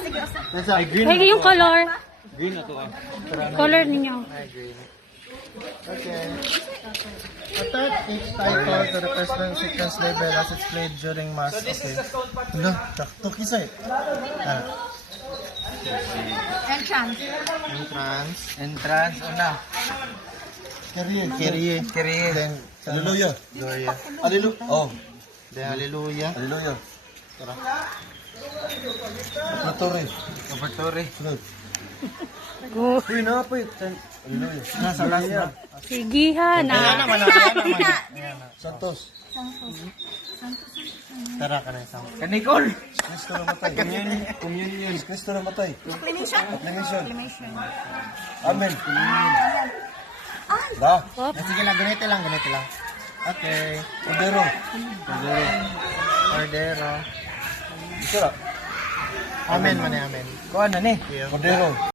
Sige, usa. Ay, green. Ay, yung color. Green na to ah. Color ninyo. Ay, green. Okay. Attach each title to the person's sequence label as it's played during mass. Okay. Ano? Sakto kisay. Entrance. Entrance. Entrance, una. Kyrie. Kyrie. Kyrie. Then, Hallelujah. Hallelujah. Hallelujah. Oh. Then, Hallelujah. Hallelujah. Tara. Laboratory. Laboratory. Sunod. Go. Uy, napoy. Hallelujah. Nasa last na. Sige ha na. Santos. Tara ka na isang. Kanikol. Kristo na matay. Communion. Kristo na matay. Acclamation. Acclamation. Amen. Communion. Da. Oops. Sige lang, ganito lang. Okay. Cordero. Cordero. Ito lang. Amen man amen. Kuha na ni. Cordero.